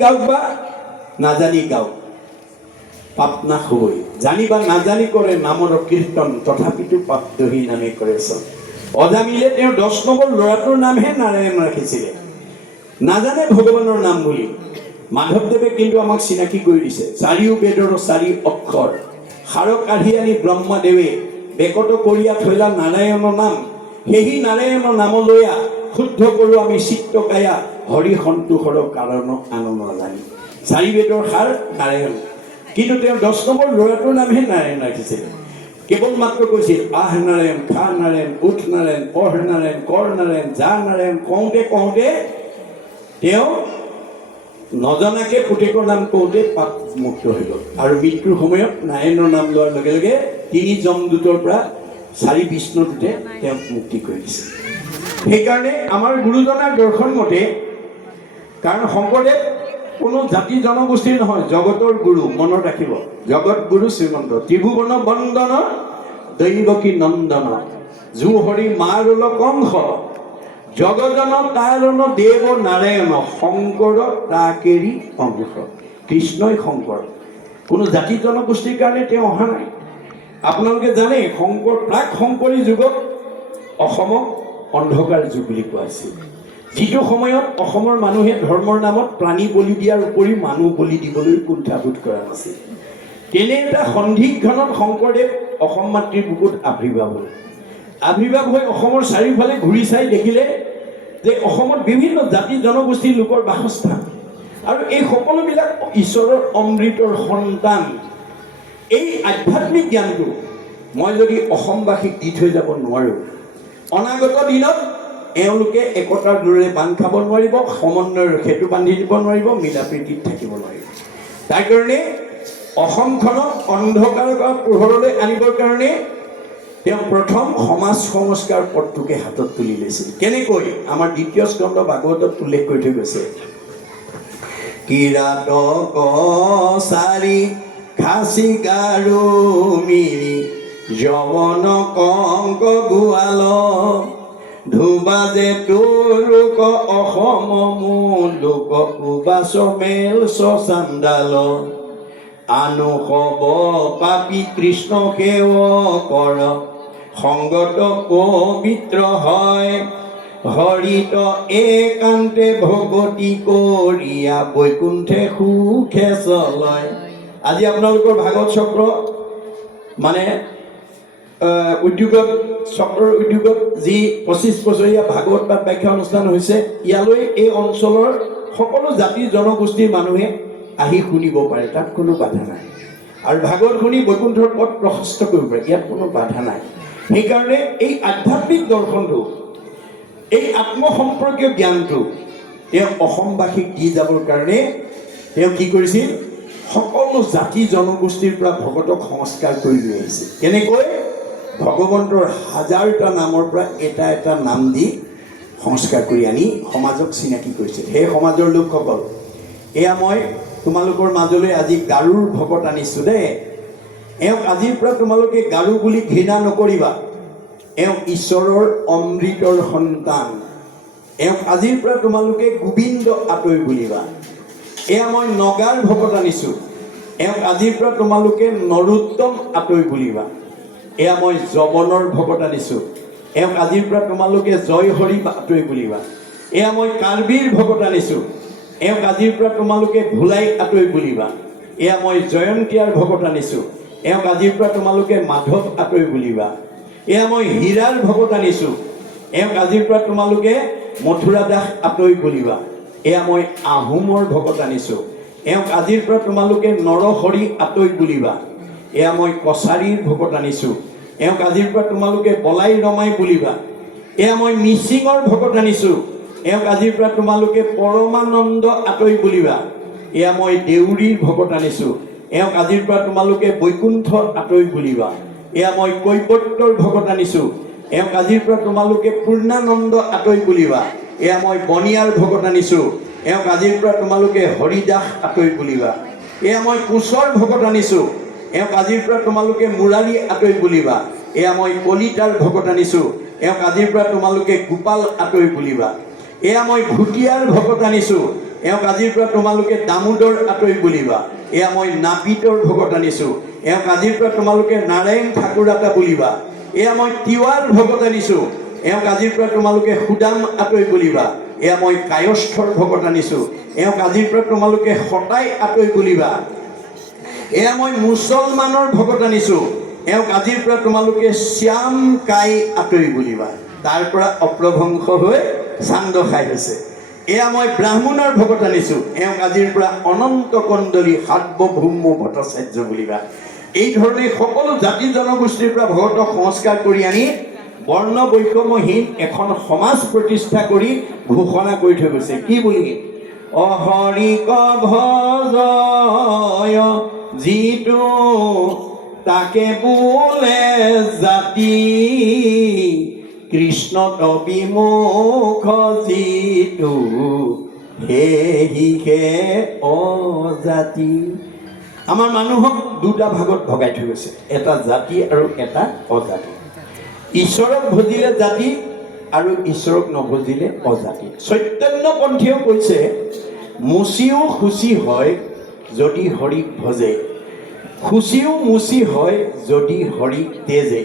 গাওক বা নাজানি গাওক পাপ নাশ হবই। জানি বা নাজানি কৰে নামৰ কীৰ্তন, তথাপিতো পাপ দহি নামে কৰে চব। অজামিলে তেওঁ 10 নম্বৰ ল'ৰাটোৰ নামহে নাৰায়ণ ৰাখিছিলে, নাজানে ভগৱানৰ নাম বুলি। মাধৱদেৱে কিন্তু আমাক চিনাকি কৰি দিছে, 4 বেদৰ 4 অক্ষৰ সাৰ কাঢ়ি আনি ব্ৰহ্মদেৱে বেকত কৰিয়া থৈলা নাৰায়ণৰ নাম। সেই নাৰায়ণৰ নাম লৈয়া শুদ্ধ কৰোঁ আমি চিত্তকায়া, হৰি সন্তোষৰ কাৰণ আন নাজানি। 4 বেদৰ সাৰ নাৰায়ণ, কিন্তু তেওঁ 10 নম্বৰ ল'ৰাটোৰ নামহে নাৰায়ণ ৰাখিছিলে। কেৱল মাত্ৰ কৈছিল আহ নাৰায়ণ, খা নাৰায়ণ, উঠ নাৰায়ণ, পঢ় নাৰায়ণ, কৰ নাৰায়ণ, যা নাৰায়ণ কওঁতে কওঁতে তেওঁ নজনাকে পুতেকৰ নাম কওঁতে পাপ মুক্ত হৈ গ'ল। আৰু মৃত্যুৰ সময়ত নাৰায়ণৰ নাম লোৱাৰ লগে লগে 3 যমদূতৰ পৰা 4 বিষ্ণুদূতে তেওঁক মুক্তি কৰি দিছে। সেইকাৰণে আমাৰ গুৰুজনাৰ দৰ্শন মতে, কাৰণ শংকৰদেৱ কোনো জাতি জনগোষ্ঠীৰ নহয়, জগতৰ গুৰু। মনত ৰাখিব, জগত গুৰু শ্ৰীমন্ত ত্ৰিভুৱন বন্দন দৈৱকী নন্দন, জু হৰি মাৰুল কংস, জগজন তাৰণ দেৱ নাৰায়ণ, শংকৰ তাকেৰি অংশ। কৃষ্ণই শংকৰ, কোনো জাতি জনগোষ্ঠীৰ কাৰণে তেওঁ অহা নাই। আপোনালোকে জানে শংকৰ প্ৰাক শংকৰী যুগত অসমক অন্ধকাৰ যুগ বুলি কোৱা আছিল। যিটো সময়ত অসমৰ মানুহে ধৰ্মৰ নামত প্ৰাণী বলি দিয়াৰ উপৰিও মানুহ বলি দিবলৈ কুণ্ঠাবোধ কৰা নাছিল, তেনে এটা সন্ধিক্ষণত শংকৰদেৱ অসম মাতৃৰ বুকুত আবিৰ্ভাৱ হ'ল। আবিৰ্ভাৱ হৈ অসমৰ চাৰিওফালে ঘূৰি চাই দেখিলে যে অসমত বিভিন্ন জাতি জনগোষ্ঠীৰ লোকৰ বাসস্থান, আৰু এই সকলোবিলাক ঈশ্বৰৰ অমৃতৰ সন্তান। এই আধ্যাত্মিক জ্ঞানটো মই যদি অসমবাসীক দি থৈ যাব নোৱাৰোঁ, অনাগত দিনত এওঁলোকে একতাৰ দূৰেৰে বান্ধ খাব নোৱাৰিব, সমন্বয়ৰ সেতু বান্ধি দিব নোৱাৰিব, মিলা প্ৰীতিত থাকিব নোৱাৰিব। তাৰ কাৰণে অসমখনক অন্ধকাৰৰ পৰা পোহৰলৈ আনিবৰ কাৰণে তেওঁ প্ৰথম সমাজ সংস্কাৰ পথটোকে হাতত তুলি লৈছিল। কেনেকৈ? আমাৰ 2য় স্কন্ধ ভাগৱতত উল্লেখ কৰি থৈ গৈছে, কিৰাতক চাৰি খাচী গাৰু মিৰি, যৱন কংক গোৱাল, ধুবাজে তোৰক অসম মূলোক, উবাচ মেল চাণ্ডাল, আনুসব পাপী কৃষ্ণ সেৱ কৰ, সংগত পবিত্ৰ হয়, হৰিত একান্তে ভগতি কৰিয়া, বৈকুণ্ঠে সুখে চলয়। আজি আপোনালোকৰ ভাগৱত চক্ৰ মানে উদ্যোগত, চক্ৰৰ উদ্যোগত যি 25 বছৰীয়া ভাগৱত পাঠ ব্যাখ্যা অনুষ্ঠান হৈছে, ইয়ালৈ এই অঞ্চলৰ সকলো জাতি জনগোষ্ঠীৰ মানুহে আহি শুনিব পাৰে, তাত কোনো বাধা নাই। আৰু ভাগৱত শুনি বৈকুণ্ঠৰ পথ প্ৰশস্ত কৰিব পাৰে, ইয়াত কোনো বাধা নাই। সেইকাৰণে এই আধ্যাত্মিক দৰ্শনটো, এই আত্মসম্পৰ্কীয় জ্ঞানটো তেওঁ অসমবাসীক দি যাবৰ কাৰণে তেওঁ কি কৰিছিল, সকলো জাতি জনগোষ্ঠীৰ পৰা ভকতক সংস্কাৰ কৰি লৈ আহিছিল। কেনেকৈ? ভগৱন্তৰ 1000টা নামৰ পৰা এটা এটা নাম দি সংস্কাৰ কৰি আনি সমাজক চিনাকি কৰিছিল। সেই সমাজৰ লোকসকল, এয়া মই তোমালোকৰ মাজলৈ আজি গাৰুৰ ভকত আনিছোঁ দেই। এওঁক আজিৰ পৰা তোমালোকে গাৰু বুলি ঘৃণা নকৰিবা, এওঁক ঈশ্বৰৰ অমৃতৰ সন্তান। এওঁক আজিৰ পৰা তোমালোকে গোবিন্দ আতৈ বুলিবা। এয়া মই নগাৰ ভকত আনিছোঁ, এওঁক আজিৰ পৰা তোমালোকে নৰোত্তম আতৈ বুলিবা। এয়া মই যৱনৰ ভকত আনিছোঁ, এওঁক আজিৰ পৰা তোমালোকে জয় হৰি আতৈ বুলিবা। এয়া মই কাৰ্বিৰ ভকত আনিছোঁ, এওঁক আজিৰ পৰা তোমালোকে ভোলাই আতৈ বুলিবা। এয়া মই জয়ন্তীয়াৰ ভকত আনিছোঁ, এওঁক আজিৰ পৰা তোমালোকে মাধৱ আতৈ বুলিবা। এয়া মই হীৰাৰ ভকত আনিছোঁ, এওঁক আজিৰ পৰা তোমালোকে মথুৰা দাস আতৈ বুলিবা। এয়া মই আহোমৰ ভকত আনিছোঁ, এওঁক আজিৰ পৰা তোমালোকে নৰহৰি আতৈ বুলিবা। এয়া মই কছাৰীৰ ভকত আনিছোঁ, এওঁক আজিৰ পৰা তোমালোকে বলাই ৰমাই বুলিবা। এয়া মই মিচিঙৰ ভকত আনিছোঁ, এওঁক আজিৰ পৰা তোমালোকে পৰমানন্দ আতৈ বুলিবা। এয়া মই দেউৰীৰ ভকত আনিছোঁ, এওঁক আজিৰ পৰা তোমালোকে বৈকুণ্ঠ আতৈ বুলিবা। এয়া মই কৈৱৰ্তৰ ভকত আনিছোঁ, এওঁক আজিৰ পৰা তোমালোকে পূৰ্ণানন্দ আতৈ বুলিবা। এয়া মই বনিয়াৰ ভকত আনিছোঁ, এওঁক আজিৰ পৰা তোমালোকে হৰিদাস আতৈ বুলিবা। এয়া মই কোচৰ ভকত আনিছোঁ, এওঁক আজিৰ পৰা তোমালোকে মুৰাৰী আতৈ বুলিবা। এয়া মই কলিতাৰ ভকত আনিছোঁ, এওঁক আজিৰ পৰা তোমালোকে গোপাল আতৈ বুলিবা। এয়া মই ভুটিয়াৰ ভকত আনিছোঁ, এওঁক আজিৰ পৰা তোমালোকে দামোদৰ আতৈ বুলিবা। এয়া মই নাপিতৰ ভকত আনিছোঁ, এওঁক আজিৰ পৰা তোমালোকে নাৰায়ণ ঠাকুৰাতা বুলিবা। এয়া মই তিৱাৰ ভকত আনিছোঁ, এওঁক আজিৰ পৰা তোমালোকে সুদাম আতৈ বুলিবা। এয়া মই কায়স্থৰ ভকত আনিছোঁ, এওঁক আজিৰ পৰা তোমালোকে সতাই আতৈ বুলিবা। এয়া মই মুছলমানৰ ভকত আনিছোঁ, এওঁক আজিৰ পৰা তোমালোকে শ্যাম কাই আতৈ বুলিবা। তাৰ পৰা অপ্ৰভংশ হৈ চান্দ খাই হৈছে। এয়া মই ব্ৰাহ্মণৰ ভকত আনিছোঁ, এওঁক আজিৰ পৰা অনন্ত কণ্ডলী সাৰ্বভৌম ভট্টাচাৰ্য বুলিবা। এই ধৰণে সকলো জাতি জনগোষ্ঠীৰ পৰা ভকতক সংস্কাৰ কৰি আনি বৰ্ণ বৈষম্যহীন এখন সমাজ প্ৰতিষ্ঠা কৰি ঘোষণা কৰি থৈ গৈছে। কি বুলি? অহৰিক ভজয় যিটো তাকে বোলে জাতি, কৃষ্ণ বিমুখ যিটো সেহিহে অজাতি। আমাৰ মানুহক দুটা ভাগত ভগাই থৈ গৈছে, এটা জাতি আৰু এটা অজাতি। ঈশ্বৰক ভজিলে জাতি আৰু ঈশ্বৰক নভজিলে অজাতি। চৈতন্যপন্থীয়েও কৈছে মুচিও শুচি হয় যদি হৰিক ভজে, খুচিও মুচি হয় যদি হৰিক তেজে।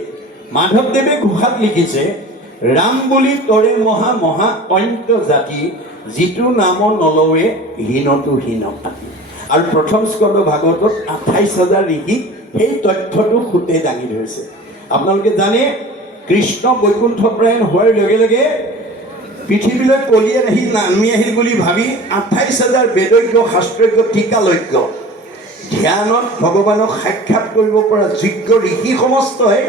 মাধৱদেৱে ঘোষাত লিখিছে, ৰাম বুলি তৰে মহা মহা অন্ত জাতি, যিটো নাম নলৱে হীনতো হীন পাতি। আৰু প্ৰথম স্কন্ধ ভাগৱতত 28,000 ঋষিক সেই তথ্যটো সুতে দাঙি ধৰিছে। আপোনালোকে জানে, কৃষ্ণ বৈকুণ্ঠপ্ৰায়ণ হোৱাৰ লগে লগে পৃথিৱীলৈ কলিয়ে নামি আহিল বুলি ভাবি 28,000 বেদজ্ঞ শাস্ত্ৰজ্ঞ টীকালজ্ঞ ধ্যানত ভগৱানক সাক্ষাৎ কৰিব পৰা যোগ্য ঋষি সমস্তই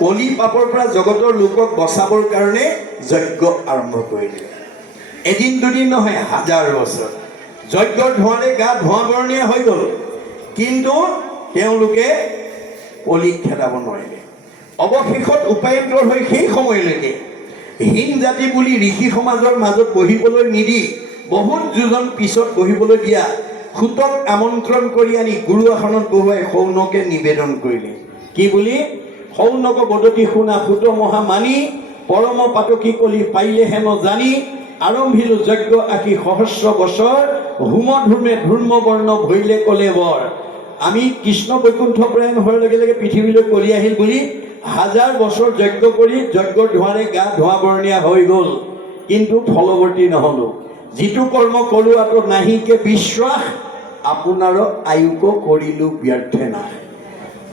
কলি পাপৰ পৰা জগতৰ লোকক বচাবৰ কাৰণে যজ্ঞ আৰম্ভ কৰিলে। এদিন দুদিন নহয়, 1000 বছৰ যজ্ঞৰ ধোঁৱাৰে গা ধোঁৱা বৰণীয়া হৈ গ'ল, কিন্তু তেওঁলোকে কলিক খেদাব নোৱাৰিলে। অৱশেষত উপায়ন্তৰ হৈ সেই সময়লৈকে হীন জাতি বুলি ঋষি সমাজৰ মাজত বহিবলৈ নিদি বহুত যোজন পিছত বহিবলৈ দিয়া সূতক আমন্ত্ৰণ কৰি আনি গুৰু আসনত বহুৱাই সৌনকে নিবেদন কৰিলে। কি বুলি? সৌনক বদতি শুনা সূত মহা মানি, পৰম পাতকী কলি পাইলে হেন জানি, আৰম্ভিলো যজ্ঞ আশী সহস্ৰ বছৰ, হোম ধূৰ্মে ধূৰ্ম বৰ্ণ ভৈলে কলে বৰ। আমি কৃষ্ণ বৈকুণ্ঠপ্ৰায়ণ হোৱাৰ লগে লগে পৃথিৱীলৈ কলি আহিল বুলি 1000 বছৰ যজ্ঞ কৰি যজ্ঞৰ ধোঁৱাৰে গা ধোঁৱা বৰণীয়া হৈ গ'ল, কিন্তু ফলৱৰ্তী নহ'লো। যিটো কৰ্ম কৰোৱাতো নাহিকে বিশ্বাস, আপোনাৰ আয়ুক কৰিলো ব্যৰ্থে নাই।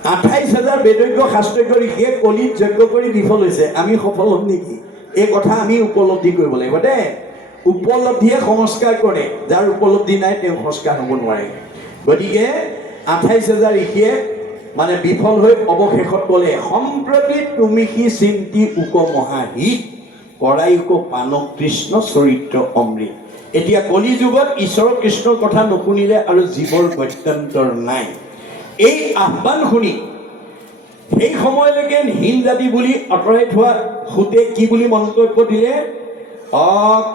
28,000 বেদজ্ঞ শাস্ত্ৰজ্ঞ ঋষিয়ে কলিত যজ্ঞ কৰি বিফল হৈছে। আমি সফল হ'ম নেকি? এই কথা আমি উপলব্ধি কৰিব লাগিব দেই। উপলব্ধিয়ে সংস্কাৰ কৰে, যাৰ উপলব্ধি নাই তেওঁ সংস্কাৰ হ'ব নোৱাৰে। গতিকে 28,000 ঋষিয়ে মানে বিফল হৈ অৱশেষত ক'লে, সম্প্ৰতি তুমি সি চিন্তি উক মহাহিত, কৰাইক পানক কৃষ্ণ চৰিত্ৰ অমৃত। এতিয়া কলি যুগত ঈশ্বৰ কৃষ্ণৰ কথা নুশুনিলে আৰু জীৱৰ গত্যন্তৰ নাই। এই আহ্বান শুনি সেই সময়লৈকে হীন জাতি বুলি আঁতৰাই থোৱা সুতে কি বুলি মন্তব্য দিলে?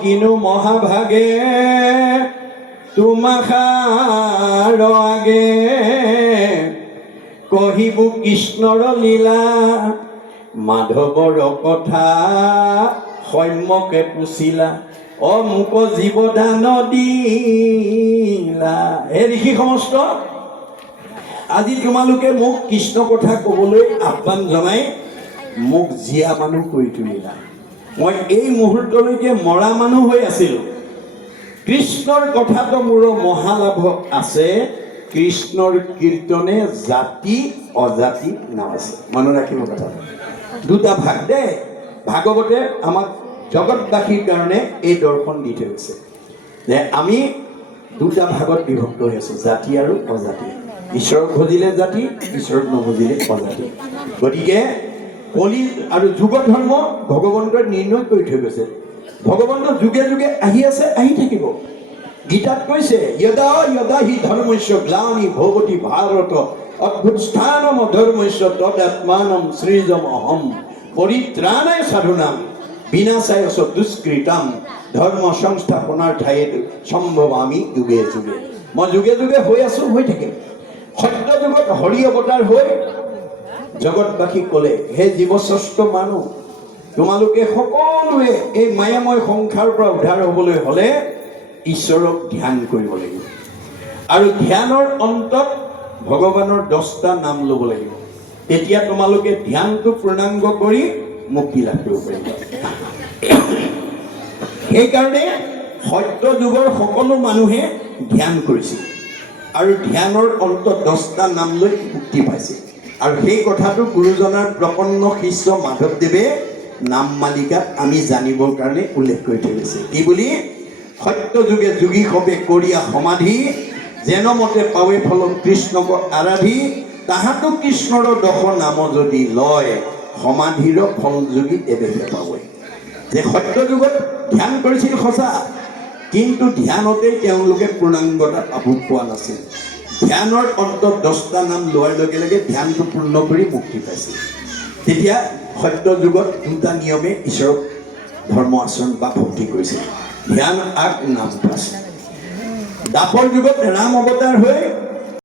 কিনো মহাভাগে তোমাখাৰ আগে, কহিব কৃষ্ণৰ লীলা, মাধৱৰ কথা সৌম্যকে পুছিলা, মোক জীৱদান দিলা। হে ঋষি সমস্ত, আজি তোমালোকে মোক কৃষ্ণ কথা ক'বলৈ আহ্বান জনাই মোক জীয়া মানুহ কৰি তুলিলা। মই এই মুহূৰ্তলৈকে মৰা মানুহ হৈ আছিলোঁ। কৃষ্ণৰ কথাটো মোৰ মহালাভ আছে। কৃষ্ণৰ কীৰ্তনে জাতি অজাতি নাবাছে। মনত ৰাখিব কথা। দুটা ভাগ দে। ভাগৱতে আমাক জগতবাসীৰ কাৰণে এই দৰ্শন দি থৈ গৈছে যে আমি দুটা ভাগত বিভক্ত হৈ আছোঁ, জাতি আৰু অজাতি। ঈশ্বৰক ভজিলে জাতি, ঈশ্বৰক নভজিলে অজাতি। গতিকে কলি আৰু যুগ ধৰ্ম ভগৱন্তই নিৰ্ণয় কৰি থৈ গৈছে। ভগৱন্ত যুগে যুগে আহি আছে, আহি থাকিব। গীতাত কৈছে, যদা যদা হি ধৰ্মস্য গ্লানি ভগতি ভাৰত, অদ্ভুত স্থানম ধৰ্মস্য তদাত্মানম সৃজমহম, পৰিত্ৰাণায় সাধুনাম বিনাশায় দুষ্কৃতাম, ধৰ্ম সংস্থাপনাৰ্থে সম্ভৱামি যুগে যুগে। মই যুগে যুগে হৈ আছোঁ, হৈ থাকিম। সত্য যুগত হৰি অৱতাৰ হৈ জগতবাসীক ক'লে, হে জীৱশ্ৰেষ্ঠ মানুহ, তোমালোকে সকলোৱে এই মায়াময় সংসাৰৰ পৰা উদ্ধাৰ হ'বলৈ হ'লে ঈশ্বৰক ধ্যান কৰিব লাগিব আৰু ধ্যানৰ অন্তত ভগৱানৰ 10টা নাম ল'ব লাগিব তেতিয়া তোমালোকে ধ্যানটো পূৰ্ণাংগ কৰি মুক্তি লাভ কৰিব পাৰিবা সেইকাৰণে সত্য যুগৰ সকলো মানুহে ধ্যান কৰিছিল আৰু ধ্যানৰ অন্তত 10টা নাম লৈ মুক্তি পাইছিল আৰু সেই কথাটো গুৰুজনাৰ প্ৰপন্ন শিষ্য মাধৱদেৱে নাম মালিকাত আমি জানিবৰ কাৰণে উল্লেখ কৰি থৈ গৈছে কি বুলি সত্য যুগে যোগী সবে কৰিয়া সমাধি যেন মতে পাৱে ফল কৃষ্ণক আৰাধি তাহাতো কৃষ্ণৰ 10 নাম যদি লয় সমাধিৰ ফল যোগী এবেহে পাৱে যে সত্য যুগত ধ্যান কৰিছিল সঁচা কিন্তু ধ্যানতেই তেওঁলোকে পূৰ্ণাংগতা পোৱা নাছিল ধ্যানৰ অন্তত 10টা নাম লোৱাৰ লগে লগে ধ্যানটো পূৰ্ণ কৰি মুক্তি পাইছিল তেতিয়া সত্য যুগত 2টা নিয়মে ঈশ্বৰক ধৰ্ম আচৰণ বা ভক্তি কৰিছিল ধ্যান আগ নাম পাছ দাপৰ যুগত ৰাম অৱতাৰ হৈ